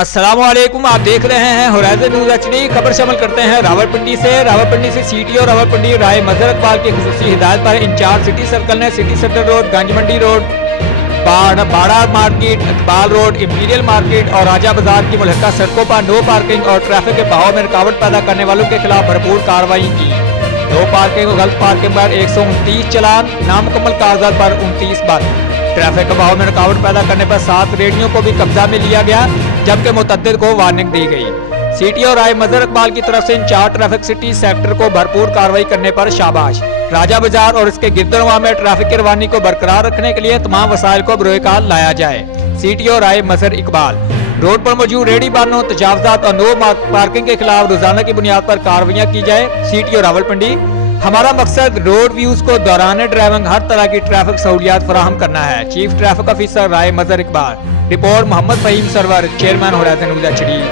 अस्सलामुअलैकुम, आप देख रहे हैं होराइजन न्यूज़ एचडी। खबर शामिल करते हैं रावलपिंडी से सीटी और रावलपिंडी राय मजहर इकबाल की खुसूसी हिदायत पर इंचार्ज सिटी सर्कल ने सिटी सेंटर रोड, गंज मंडी रोड, बाड़ा market, Iqbal road, imperial market और राजा बाजार की मुल्हका सड़कों पर नो पार्किंग और ट्रैफिक के बहाव में रुकावट पैदा करने वालों के खिलाफ भरपूर कार्रवाई की। नो पार्किंग और गलत पार्किंग पर 129 चालान, नामुकम्मल कागजात पर 29 बंद। ट्रैफिक के बहाव में रुकावट पैदा करने पर 7 रेडियो को भी कब्जा में लिया गया, जबकि मुतद्दिद को वार्निंग दी गई। सिटी और राय मजहर इकबाल की तरफ से इंचार्ज ट्रैफिक सिटी सेक्टर को भरपूर कार्रवाई करने पर शाबाश। राजा बाजार और इसके गिरदरवा में ट्रैफिक की रवानी को बरकरार रखने के लिए तमाम वसाइल को बरोएकार लाया जाए। सिटी और राय मजहर इकबाल रोड पर मौजूद रेडी बानों, तजावजात और नो पार्किंग के खिलाफ रोजाना की बुनियाद पर कार्रवाइयाँ की जाए। सिटी और रावलपिंडी, हमारा मकसद रोड व्यूज को दौरान ड्राइविंग हर तरह की ट्रैफिक सहूलियात फराहम करना है। Chief traffic officer Rai Mazhar Iqbal. Report Muhammad Fahim Sarwar, chairman Horizon News HD.